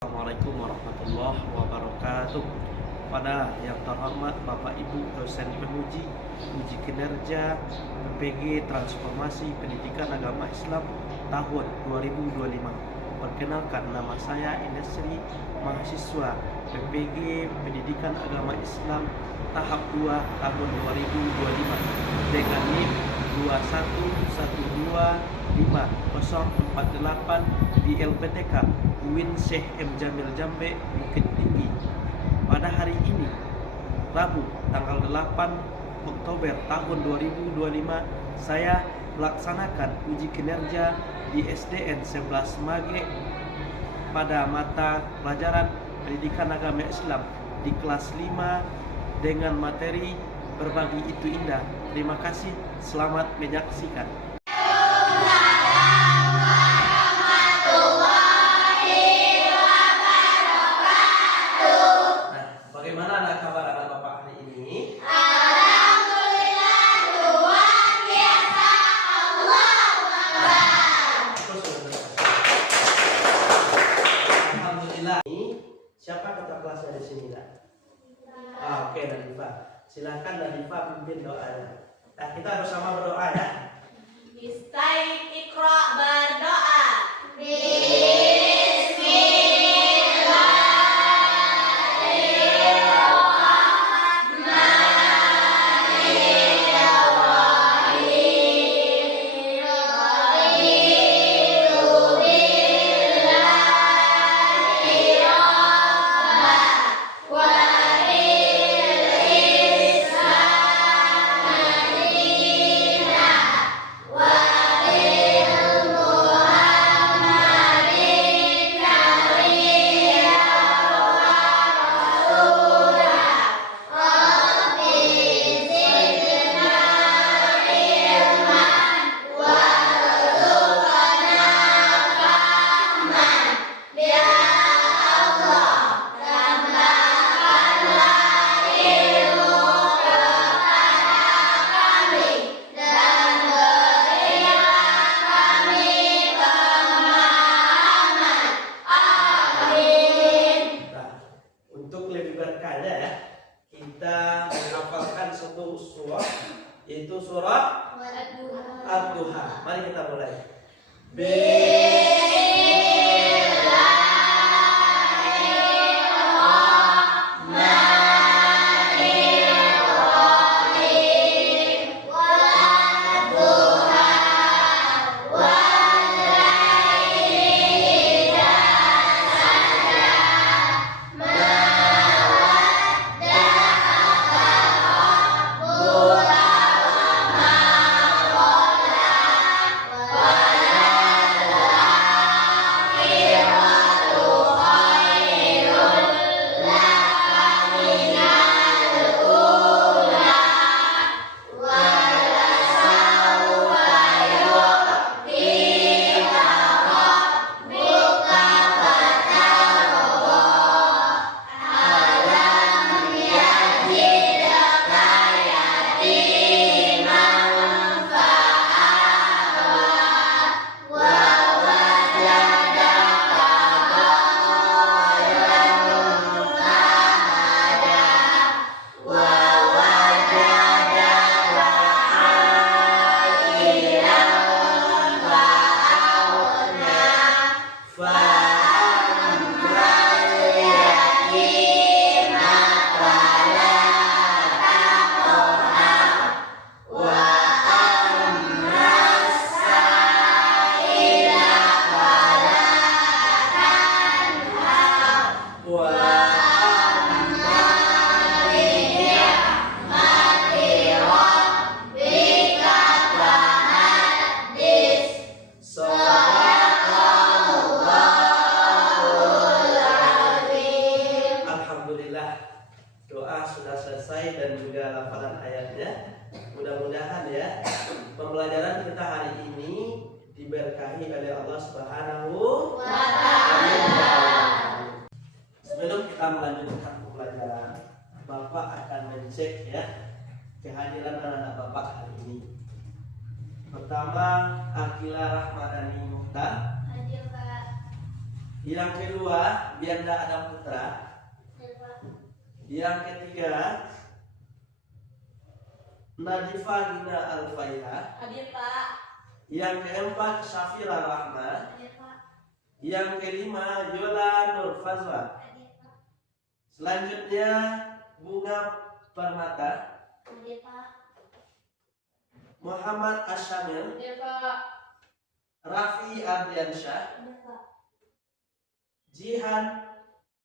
Assalamualaikum warahmatullahi wabarakatuh. Pada yang terhormat Bapak Ibu dosen penguji uji kinerja PPG Transformasi Pendidikan Agama Islam tahun 2025. Perkenalkan, nama saya Industri Mahasiswa PPG Pendidikan Agama Islam tahap 2 tahun 2025 dengan NIM 211255048 di LPTK UIN Syekh M. Jamil Jambe, Bukit Tinggi. Pada hari ini, Rabu, tanggal 8 Oktober tahun 2025, saya melaksanakan uji kinerja di SDN 11 Mage pada mata pelajaran Pendidikan Agama Islam di kelas 5 dengan materi Berbagi Itu Indah. Terima kasih, selamat menyaksikan. Siapa ketua kelasnya di sini, Nak? Oke, Nadifah. Silakan Nadifah pimpin doanya. Nah, kita bersama berdoa ya. Bismillah, Iqra berdoa. Kita menghafalkan satu surah, yaitu surah Ad-Duha. Mari kita mulai. Doa sudah selesai dan juga hafalan ayatnya. Mudah-mudahan ya pembelajaran kita hari ini diberkahi oleh Allah Subhanahu wa Ta'ala. Sebelum kita melanjutkan pembelajaran, Bapak akan mencek ya kehadiran anak bapak hari ini. Pertama, Akila Rahmadani Muhtar. Hadir Pak. Yang kedua, Bianda Adam Putra. Hadir Pak. Yang ketiga, Nadifa Gina Alfaiha. Hadir Pak. Yang keempat, Syafira Rahma. Hadir Pak. Yang kelima, Yola Nur Fazwa. Hadir Pak. Selanjutnya, Bunga Permata. Hadir Pak. Muhammad Asyamil. Hadir Pak. Raffi Ardiansyah. Hadir Pak. Jihan.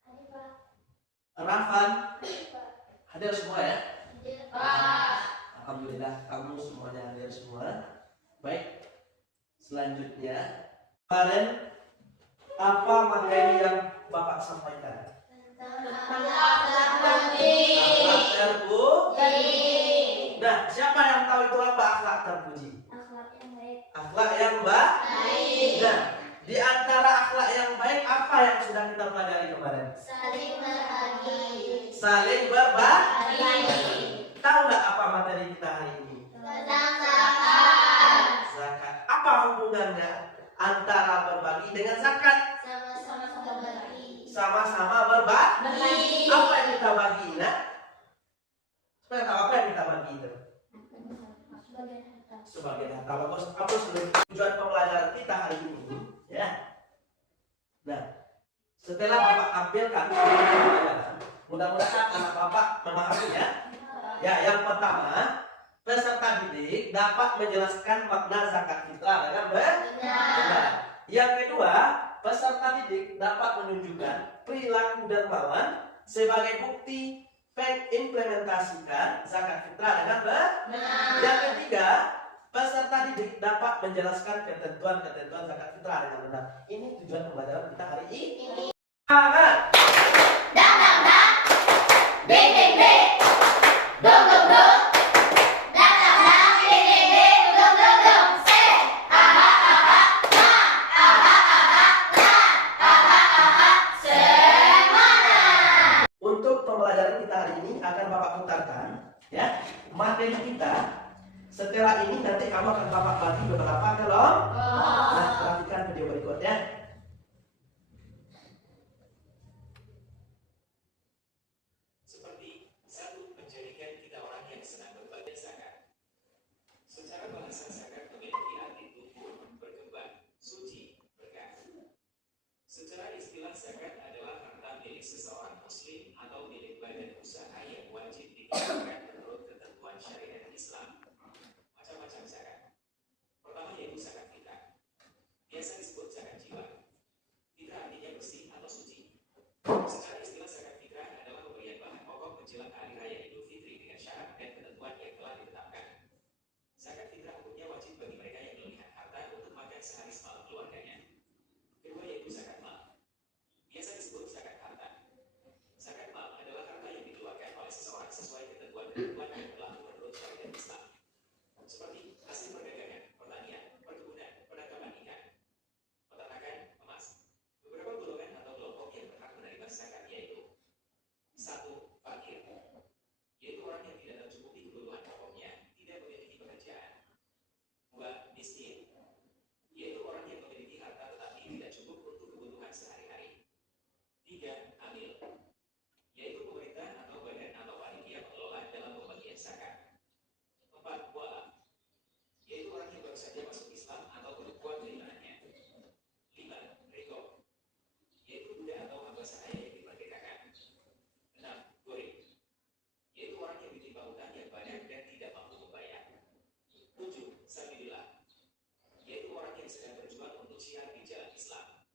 Hadir Pak. Rafan. Hadir Pak. Hadir semua ya? Hadir Pak. Alhamdulillah kamu semuanya hadir semua. Baik. Selanjutnya, kemarin apa materi yang Bapak sampaikan? Akhlak terpuji. Nah, siapa yang tahu itu apa akhlak terpuji? Akhlak yang baik. Akhlak yang baik. Nah, di antara akhlak yang baik apa yang sudah kita pelajari kemarin? Saling berbagi. Saling berbagi. Tahu nggak apa materi kita hari ini? Tentang zakat. Zakat. Apa hubungannya antara berbagi dengan zakat? Sama-sama berbagi. Sama-sama berbagi. Berbagi. Apa yang kita bagi, nak? Supaya tahu apa yang kita bagi itu? Sebagai harta. Sebagai data bagus. Apa sebagai tujuan pembelajaran kita hari ini? Ya. Nah, setelah Bapak tampilkan pembelajaran, mudah-mudahan anak Bapak memahaminya. Ya, yang pertama, peserta didik dapat menjelaskan makna zakat fitrah dengan benar. Yang kedua, peserta didik dapat menunjukkan perilaku dermawan sebagai bukti mengimplementasikan zakat fitrah dengan benar. Yang ketiga, peserta didik dapat menjelaskan ketentuan-ketentuan zakat fitrah dengan benar. Ini tujuan pembelajaran kita hari ini. Semangat! Untuk pembelajaran kita hari ini akan Bapak putarkan ya materi kita. Setelah ini nanti kamu akan Bapak bagi beberapa kelompok. Nah, perhatikan video berikutnya. Seperti satu, menjadikan kita orang yang senang berbagi zakat. Secara bahasa zakat memiliki arti tumbuh, berkembang, suci, berkah. Secara istilah zakat adalah harta milik seseorang muslim atau milik badan usaha yang wajib dikeluarkan menurut ketentuan syariat Islam. Macam-macam zakat. Pertama yaitu zakat fitrah. Biasa disebut zakat jiwa. Fitrah artinya bersih atau suci. Secara istilah zakat fitrah adalah pemberian bahan pokok menjelang hari raya Idul Fitri dengan syarat dan ketentuan yang telah ditetapkan. Zakat fitrah hukumnya wajib bagi mereka yang melebihan harta untuk makan sehari semalam keluarganya. Kedua yaitu zakat mal. Biasa disebut zakat harta. Zakat mal adalah harta yang dikeluarkan oleh seseorang sesuai ketentuan-ketentuan yang berlaku menurut syariat Islam. Seperti hasil perdagangan, pertanian, perkebunan, penangkapan ikan, peternakan, emas. Beberapa golongan atau kelompok yang berhak menerima zakat yaitu: satu, fakir, yaitu orang yang tidak tercukupi kebutuhan pokoknya, tidak memiliki pekerjaan. Dua, miskin, yaitu orang yang memiliki harta tetapi tidak cukup untuk kebutuhan sehari-hari. Tiga, amil, yaitu pemerintah atau badan atau panitia pengelola dalam pembagian zakat. Empat, wala, yaitu orang yang baru saja masuk Islam atau belum kuat keimanannya. Lima, riko, yaitu budak atau hamba sahaya yang dimerdekakan. Enam, gori, yaitu orang yang ditimpa hutang yang banyak dan tidak mampu membayar. Tujuh, sabilillah, yaitu orang yang sedang berjuang untuk syiar di jalan Islam.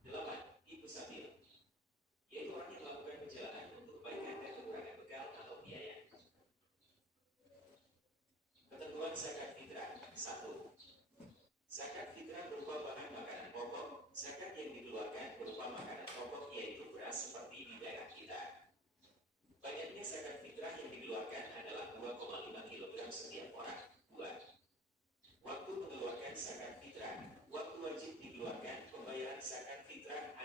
Delapan, ibu sabil, yaitu orang yang melakukan perjalanan untuk kebaikan dan kekurangan bekal atau biaya. Ketentuan zakat fitrah. 1. Zakat fitrah berupa bahan makanan pokok. Zakat yang dikeluarkan berupa makanan pokok yaitu beras seperti di daerah kita. Banyaknya zakat fitrah yang dikeluarkan adalah 2,5 kg setiap orang. 2. Waktu mengeluarkan zakat fitrah. Waktu wajib dikeluarkan pembayaran zakat fitrah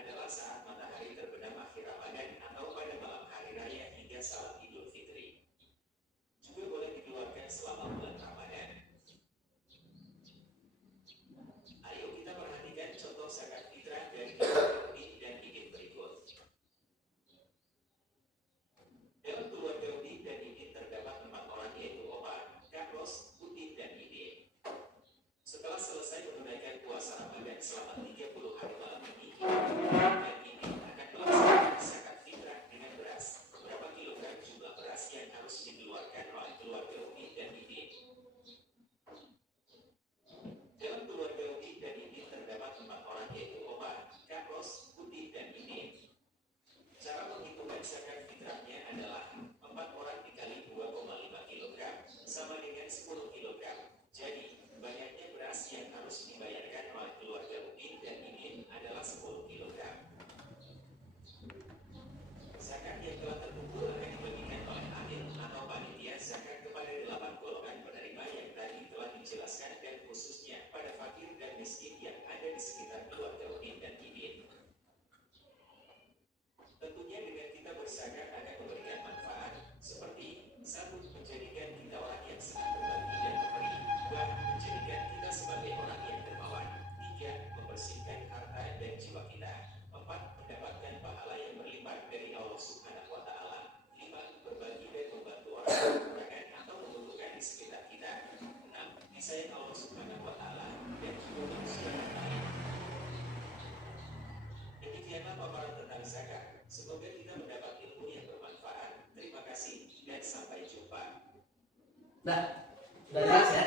Nah, sudah jelas ya.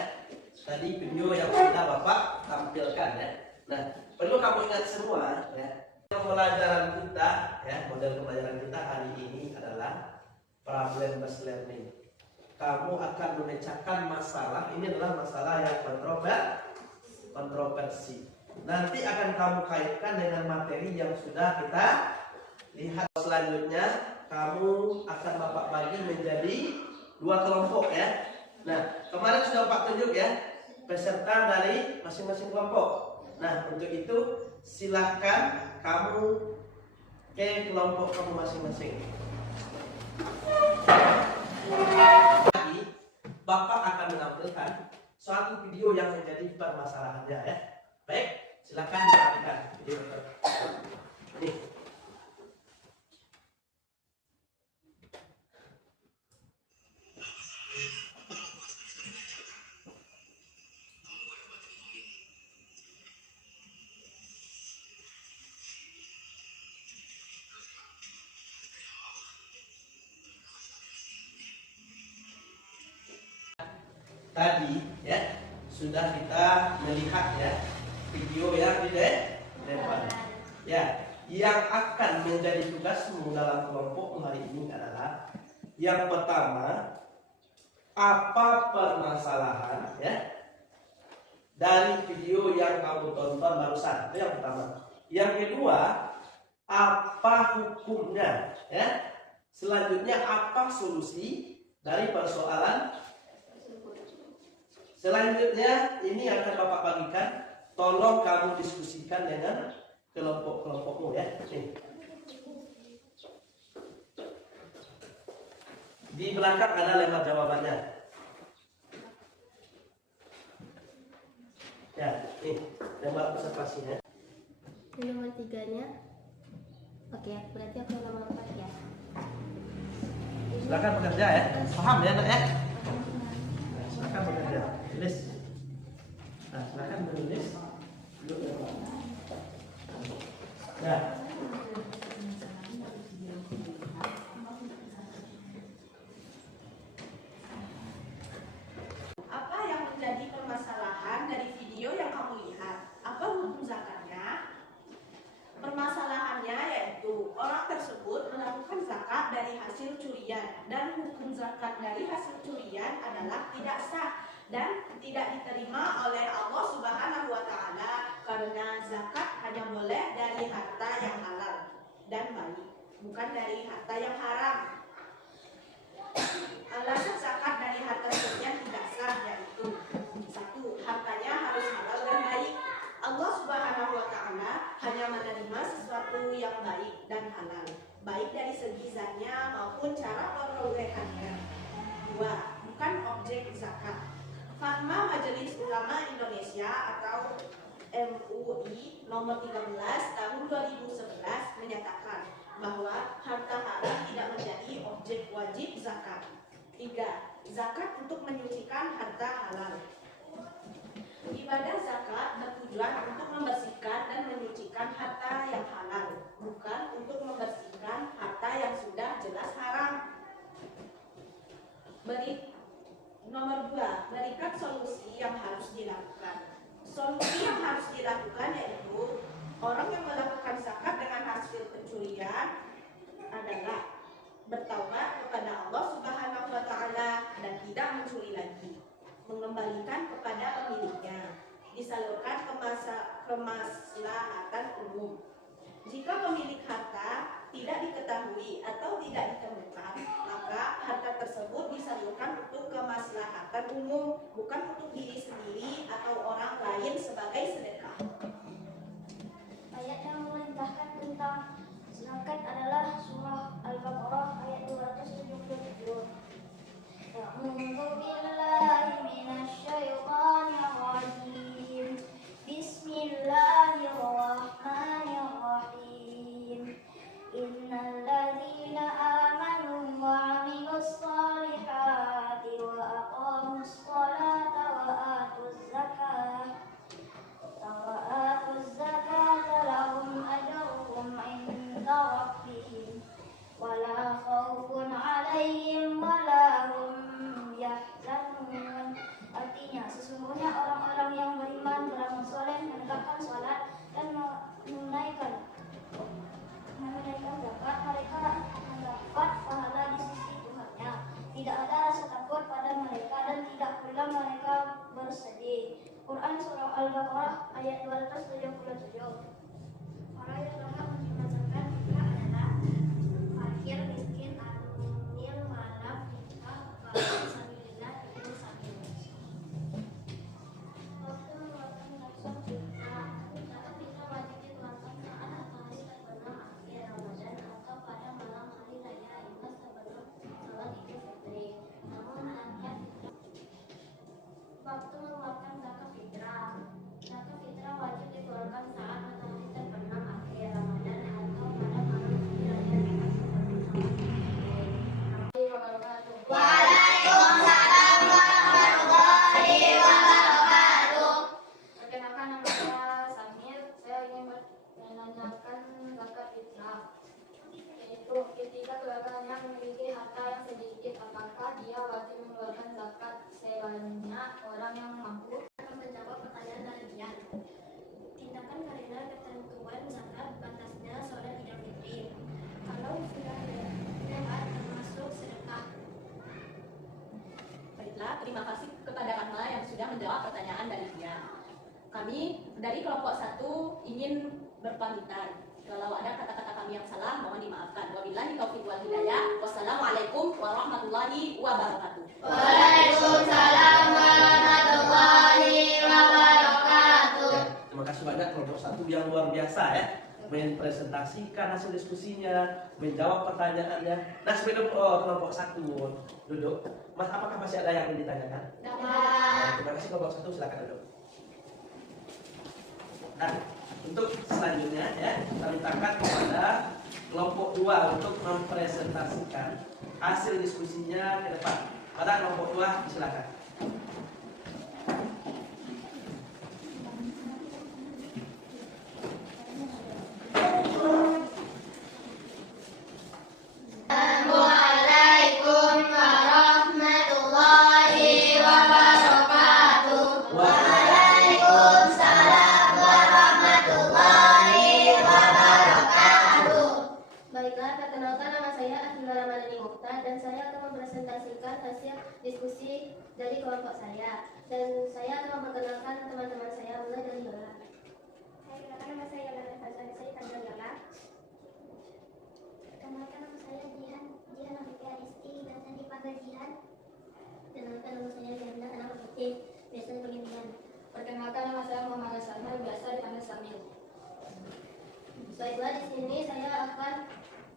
Tadi video yang sudah Bapak tampilkan ya. Nah, perlu kamu ingat semua ya. Pembelajaran kita ya, model pembelajaran kita hari ini adalah problem based learning. Kamu akan memecahkan masalah, ini adalah masalah yang kontroversi. Nanti akan kamu kaitkan dengan materi yang sudah kita lihat. Selanjutnya kamu akan Bapak bagi menjadi 2 kelompok ya. Nah, kemarin sudah Bapak tunjuk ya peserta dari masing-masing kelompok. Nah, untuk itu silakan kamu ke kelompok kamu masing-masing. Lagi, Bapak akan menampilkan suatu video yang menjadi permasalahannya ya. Baik, silakan diperhatikan video ini. Tadi ya sudah kita melihat ya video yang di depan. Ya, yang akan menjadi tugasmu dalam kelompok hari ini adalah yang pertama, apa permasalahan ya dari video yang kamu tonton barusan. Itu yang pertama. Yang kedua, apa hukumnya ya. Selanjutnya, apa solusi dari persoalan. Selanjutnya ini akan Bapak bagikan, tolong kamu diskusikan dengan kelompok-kelompokmu ya. Nih. Di belakang ada lembar jawabannya. Ya, nih lembar observasinya. Ini nomor 3-nya. Oke, berarti aku nomor 4 ya. Silakan bekerja ya. Paham ya, Nak ya? Nah, silakan bekerja. Tulis. Nah, silakan menulis. Nah. Apa yang menjadi permasalahan dari video yang kamu lihat? Apa hukum zakatnya? Permasalahannya yaitu orang tersebut melakukan zakat dari hasil curian, dan hukum zakat dari hasil curian adalah tidak sah dan tidak diterima oleh Allah Subhanahu wa Ta'ala, karena zakat hanya boleh dari harta yang halal dan baik, bukan dari harta yang haram. Alasan zakat dari harta curian tidak sah yaitu: 1. Hartanya harus halal dan baik. Allah Subhanahu wa Ta'ala hanya menerima sesuatu yang baik dan halal, baik dari segi zatnya maupun cara perolehannya. 2. Bukan objek zakat. Fatwa Majelis Ulama Indonesia atau MUI nomor 13 tahun 2011 menyatakan bahwa harta haram tidak menjadi objek wajib zakat. 3. Zakat untuk menyucikan harta halal. Ibadah zakat bertujuan untuk membersihkan dan menyucikan harta yang halal, bukan untuk membersihkan harta yang sudah jelas haram. Nomor 2, berikan solusi yang harus dilakukan. Solusi yang harus dilakukan yaitu orang yang melakukan zakat dengan hasil pencurian adalah bertaubat kepada Allah Subhanahu wa Ta'ala dan tidak mencuri lagi, mengembalikan kepada pemiliknya, disalurkan ke maslahatan umum. Jika pemilik harta tidak diketahui atau tidak ditemukan, maka harta tersebut disalurkan untuk kemaslahatan umum, bukan untuk diri sendiri atau orang lain sebagai sedekah. Ayat yang memerintahkan tentang zakat adalah surah Al-Baqarah ayat 277. A'udzu billahi minasyaitonir rajim. Bismillahirrahmanirrahim. Innal ladzina amanu wa 'amilus shalihati wa aqamus sholata wa atuz zakata lahum ajruhum 'inda rabbihim wa la khawfun 'alaihim wa tidak pula mereka bersedih. Quran Surah Al-Baqarah ayat 277. Orang yang berhak menerima zakat adalah fakir, miskin, amil, malaf, infak, wakaf, sabilillah, ibnu sabil. Waktu mengeluarkan zakat fitrah. Zakat fitrah wajib dikeluarkan saat matahari terbenam akhir Ramadan atau pada malam hari raya Imlek sebelum sholat Idul Fitri. Namun zakat waktu mengeluarkan zakat fitrah. Zakat fitrah wajib dikeluarkan saat matahari terbenam akhir Ramadan atau pada malam hari raya Imlek sebelum sholat Idul Fitri. Waalaikumsalam warahmatullahi wabarakatuh. Perkenalkan, nama saya Samir. Saya ingin menanyakan zakat fitrah. Yaitu ketika keluarga yang memiliki harta yang sedikit, apakah dia wajib mengeluarkan zakat sebanyak orang yang mampu? Akan menjawab pertanyaan dari dia. Tindakan karena ketentuan zakat batasnya sholat Idul Fitri. Kalau sudah lewat termasuk sedekah. Baiklah, terima kasih kepada Rahma yang sudah menjawab pertanyaan dari dia. Kami dari kelompok 1 ingin berpamitan. Kalau ada kata-kata kami yang salah, mohon dimaafkan. Wabillahi taufiq wal hidayah. Wassalamualaikum warahmatullahi wabarakatuh. Waalaikumsalam warahmatullahi wabarakatuh. Terima kasih banyak kelompok 1 yang luar biasa ya, mempresentasikan hasil diskusinya, menjawab pertanyaannya. Nah, sebelum kelompok 1 duduk, Mas, apakah masih ada yang ingin ditanyakan? Terima kasih kelompok 1, silakan duduk. Nah, untuk selanjutnya ya, kita mintakan kepada kelompok 2 untuk mempresentasikan hasil diskusinya ke depan. Pada kelompok 2, silakan. Assalamualaikum warahmatullahi wabarakatuh. Waalaikumsalam warahmatullahi wabarakatuh. Baiklah, perkenalkan, nama saya Akila Ramadhani Mukhtar dan saya akan mempresentasikan hasil diskusi dari kelompok saya. Dan saya akan memperkenalkan teman-teman saya mulai dari bawah. Perkenalkan, nama saya Yana Fazali Kanjala. Perkenalkan, nama saya Jihan Afifah Rizky dan saya dipanggil Jihan. Perkenalkan, nama saya Yanda Anak Putih, biasa dipanggil Jihan. Perkenalkan, nama saya Muhammad Samir, biasa dipanggil Samil. Baiklah, di sini saya akan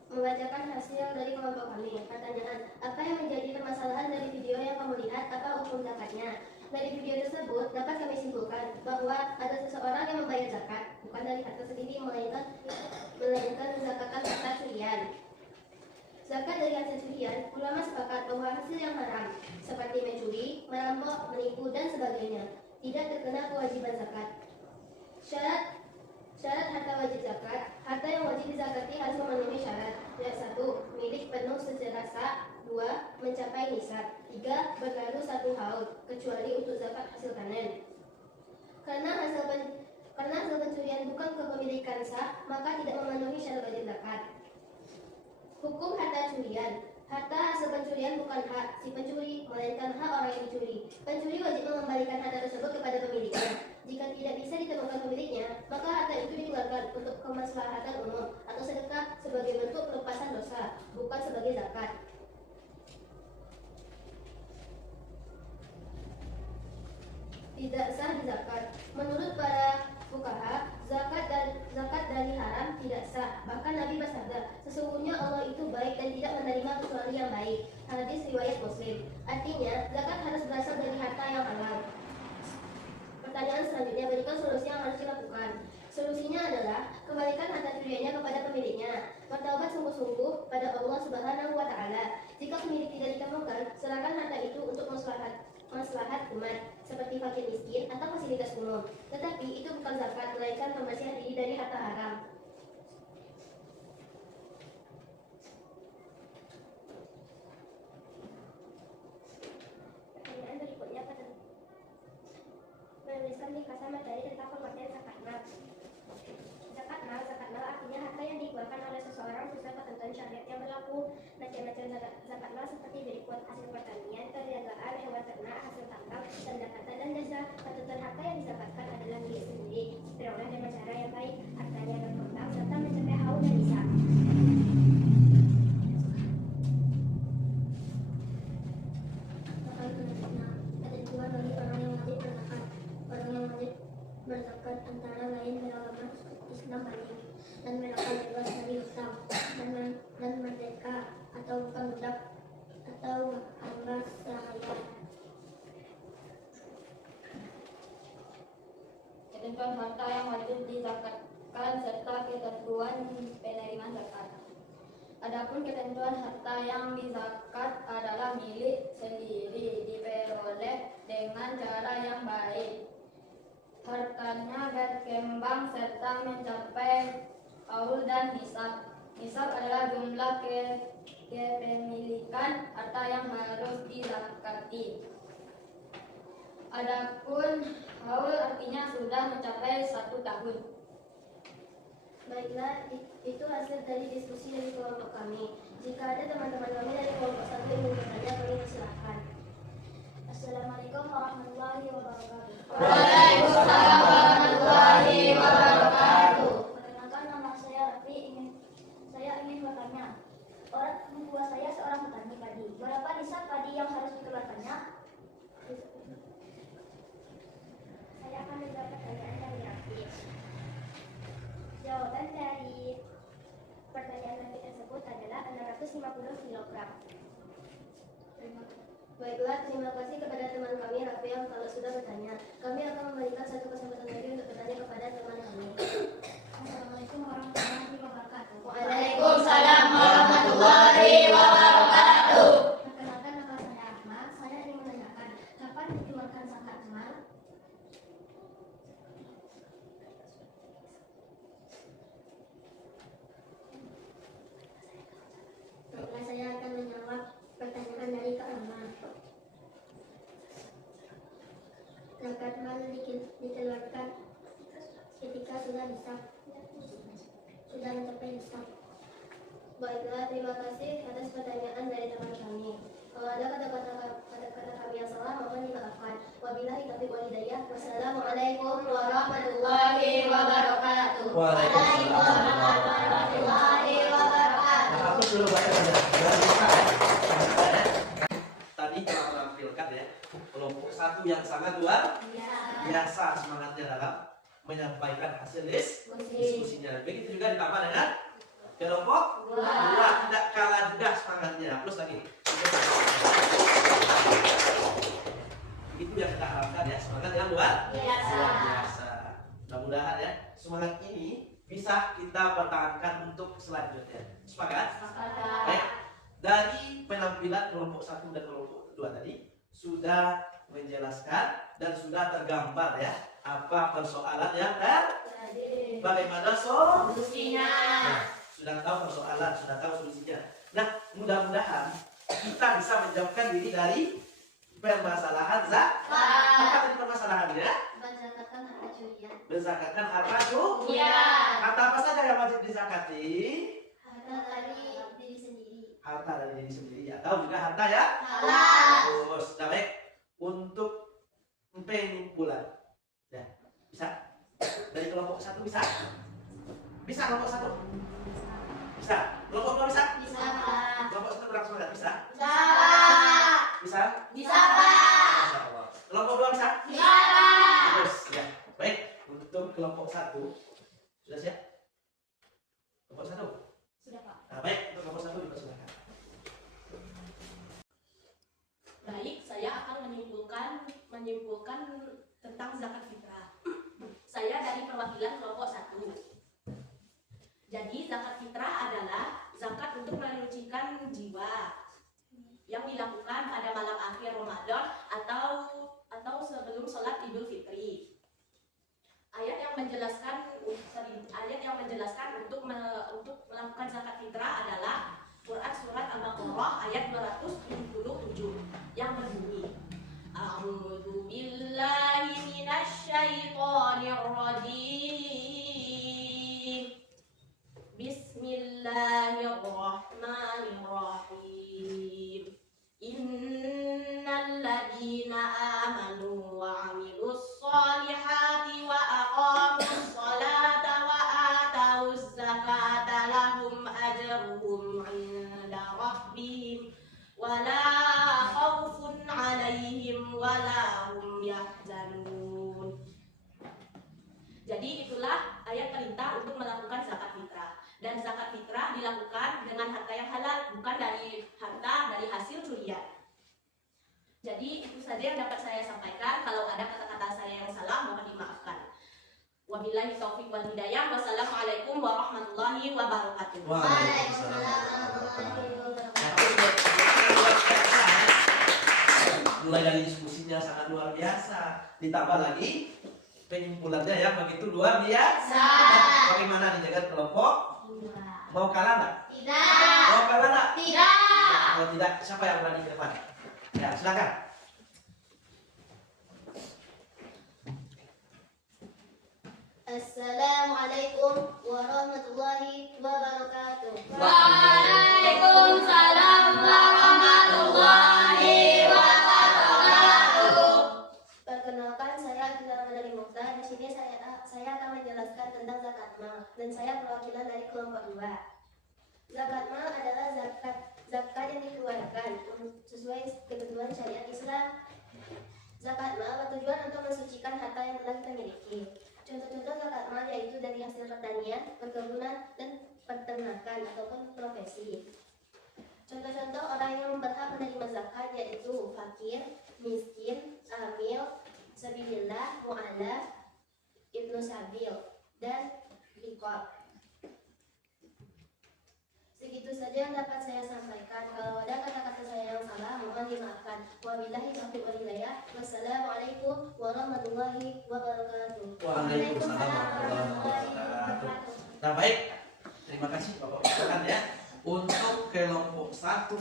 membacakan hasil dari kelompok kami. Pertanyaan, apa yang menjadi permasalahan dari video yang kamu lihat? Apa hukum zakatnya? Dari video tersebut dapat kami simpulkan bahwa ada seseorang yang membayar zakat bukan dari harta sendiri melainkan zakatul harta curian. Zakat dari hasil curian, ulama sepakat bahwa hasil yang haram seperti mencuri, merampok, menipu dan sebagainya tidak terkena kewajiban zakat. Syarat harta wajib zakat. Harta yang wajib dizakati harus memenuhi syarat. 1. Milik penuh secara sah. 2. Mencapai nisab. 3. Berlalu 1 haul, kecuali untuk zakat hasil panen. Karena hasil pencurian bukan kepemilikan sah, maka tidak memenuhi syarat wajib zakat. Hukum harta curian. Harta hasil pencurian bukan hak si pencuri, melainkan hak orang yang dicuri. Pencuri wajib mengembalikan harta tersebut kepada pemiliknya. Jika tidak bisa ditemukan pemiliknya, maka harta itu dikeluarkan untuk kemaslahatan umum atau sedekah sebagai bentuk pelepasan dosa, bukan sebagai zakat. Tidak sah di zakat. Menurut para fuqaha, zakat dari haram tidak sah. Bahkan Nabi bersabda, sesungguhnya Allah itu baik dan tidak menerima kecuali yang baik. Hadis riwayat Muslim. Artinya, zakat harus berasal dari harta yang halal. Pertanyaan selanjutnya, berikan solusi yang harus dilakukan. Solusinya adalah kembalikan harta curiannya kepada pemiliknya. Bertaubat sungguh-sungguh pada Allah Subhanahu wa Ta'ala. Jika pemilik tidak ditemukan, serahkan harta itu untuk maslahat umat seperti fakir miskin atau fasilitas umum. Tetapi itu bukan zakat, melainkan pembersihan diri dari harta haram. Pertanyaan berikutnya, menuliskan di kasa materi tentang pengertian zakat mal. Zakat mal artinya harta yang dikeluarkan oleh seseorang sesuai ketentuan syariat yang berlaku. Macam-macam zakat mal seperti berikut: hasil pertanian, perdagangan, hewan ternak, hasil tambang, pendapatan dan jasa. Patutan harta yang dizakatkan adalah milik sendiri, diperoleh dengan cara yang baik, hartanya berkembang serta mencapai haul dan nisab. Ketentuan bagi orang yang wajib berzakat. Orang yang wajib berzakat antara lain beragama Islam balik dan mereka bebas dari hutang dan merdeka atau bukan budak atau hamba sahaya. Ketentuan harta yang wajib dizakatkan serta ketentuan penerimaan zakat. Adapun ketentuan harta yang dizakat adalah milik sendiri, diperoleh dengan cara yang baik. Hartanya berkembang serta mencapai haul dan nisab. Nisab adalah jumlah kepemilikan harta yang harus dizakati. Adapun haul artinya sudah mencapai 1 tahun. Baiklah, itu hasil dari diskusi dari kelompok kami. Jika ada teman-teman kami dari kelompok 1 yang ingin bertanya, kami persilahkan. Assalamualaikum warahmatullahi wabarakatuh. Waalaikumsalam warahmatullahi wabarakatuh. Perkenalkan, nama saya Rafi. Saya ingin bertanya. Orang tua saya seorang petani padi. Berapa nisab padi yang harus dikeluarkannya? Saya akan menjawab pertanyaan dari Rafi. Jawaban dari pertanyaan Rafi tersebut adalah 650 kg. Baiklah, terima kasih kepada teman kami Rafi yang kalau sudah bertanya. Kami akan memberikan satu kesempatan lagi untuk bertanya kepada teman kami. Assalamualaikum warahmatullahi wabarakatuh. Waalaikumsalam warahmatullahi wabarakatuh. Perkenalkan, nama saya Ahmad. Saya ingin menanyakan, kapan dikeluarkan zakat mal? Baiklah, saya akan menjawab pertanyaan dari Kak Rama. Zakat mal dikeluarkan ketika sudah mencapai nisab. Baiklah, terima kasih atas pertanyaan dari teman kami. Kalau ada kata-kata kami yang salah, mohon dimaafkan. Wabillahi taufiq wal hidayah. Wassalamualaikum warahmatullahi wabarakatuh. Waalaikumsalam warahmatullahi wabarakatuh. Nah, aku suruh baca saja. Tadi telah menampilkan ya kelompok 1 yang sangat luar biasa semangatnya dalam menyampaikan hasil diskusinya. Begitu juga ditambah dengan kelompok 2 tidak kalah juga semangatnya. Plus lagi. Itu yang kita harapkan ya, semangat yang luar biasa. Mudah-mudahan ya semangat ini bisa kita pertahankan untuk selanjutnya. Sepakat? Baik. Dari penampilan kelompok 1 dan kelompok 2 tadi sudah menjelaskan dan sudah tergambar ya apa persoalan yang bagaimana solusinya. Nah, sudah tahu persoalan, sudah tahu solusinya. Nah, mudah-mudahan kita bisa menjauhkan diri dari permasalahan zakat. Apa tadi permasalahannya? Menzakatkan harta curian. Menzakatkan harta curian. Harta apa saja yang wajib dizakati? Harta dari diri sendiri. Harta dari diri sendiri atau juga harta ya? Halal. Terus, nah baik. Untuk penyimpulan, ya bisa dari kelompok 1 bisa? Bisa kelompok 1? Bisa. Kelompok 2 bisa? Bisa, Pak. Kelompok 1 kurang semangat bisa? Bisa, Pak. Bisa? Bisa, Pak. Masya Allah. Kelompok 2 bisa? Bisa, Pak. Terus, ya. Baik, untuk kelompok 1 sudah siap? Kelompok 1? Sudah, Pak. Nah, baik, untuk kelompok 1 dipersilakan. Baik, saya akan menyimpulkan tentang zakat fitrah. Saya dari perwakilan kelompok 1. Jadi zakat fitrah adalah zakat untuk menyucikan jiwa yang dilakukan pada malam akhir Ramadan atau sebelum sholat Idul Fitri. Ayat yang menjelaskan untuk melakukan zakat fitrah adalah Quran surat Al-Baqarah ayat 277 yang berbunyi A'udzu billahi minasyaitonir rajim. Bismillahirrahmanirrahim. Innal Jadi itu saja yang dapat saya sampaikan. Kalau ada kata-kata saya yang salah mohon dimaafkan. Wabillahi taufiq wal hidayah. Wassalamualaikum warahmatullahi wabarakatuh. Waalaikumsalam warahmatullahi wabarakatuh. Mulai dari diskusinya sangat luar biasa. Ditambah lagi penyimpulannya ya begitu luar biasa. Bagaimana nih jaga kelompok? Mau kalah nggak? Tidak. Mau kalah nggak? Tidak. Kalau tidak, siapa yang berani ke depan? Ya, silakan. Assalamualaikum warahmatullahi wabarakatuh. Waalaikumsalam warahmatullahi wabarakatuh. Perkenalkan, saya Akila Ramadhani Mukhtar. Di sini saya akan menjelaskan tentang zakat mal dan saya perwakilan dari kelompok 2. Zakat mal adalah zakat yang dikeluarkan sesuai ketentuan syariat Islam. Zakat mal bertujuan untuk mensucikan harta yang telah kita miliki. Contoh-contoh zakat mal yaitu dari hasil pertanian, perkebunan, dan peternakan ataupun profesi. Contoh-contoh orang yang berhak menerima zakat yaitu fakir, miskin, amil, sabilillah, mu'alaf, ibnu sabil, dan riqab. Segitu saja yang dapat saya sampaikan. Kalau ada kata-kata saya yang salah, mohon dimaafkan. Wabillahi taufiq wal hidayah. Wassalamualaikum warahmatullahi wabarakatuh. Waalaikumsalam warahmatullahi wabarakatuh. Nah baik, terima kasih Bapak Ustaz ya. Untuk kelompok 1,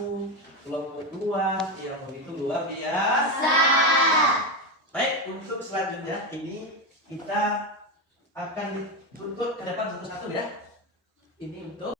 kelompok 2 yang begitu luar biasa. Baik, untuk selanjutnya ini kita akan dituntut ke depan satu-satu ya. Ini untuk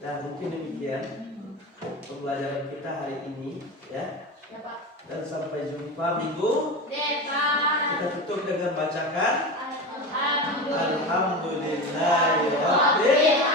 Nah, mungkin demikian pembelajaran kita hari ini ya. Ya Pak. Dan sampai jumpa minggu Depan. kita tutup dengan bacakan Alhamdulillah. Alhamdulillahirabbil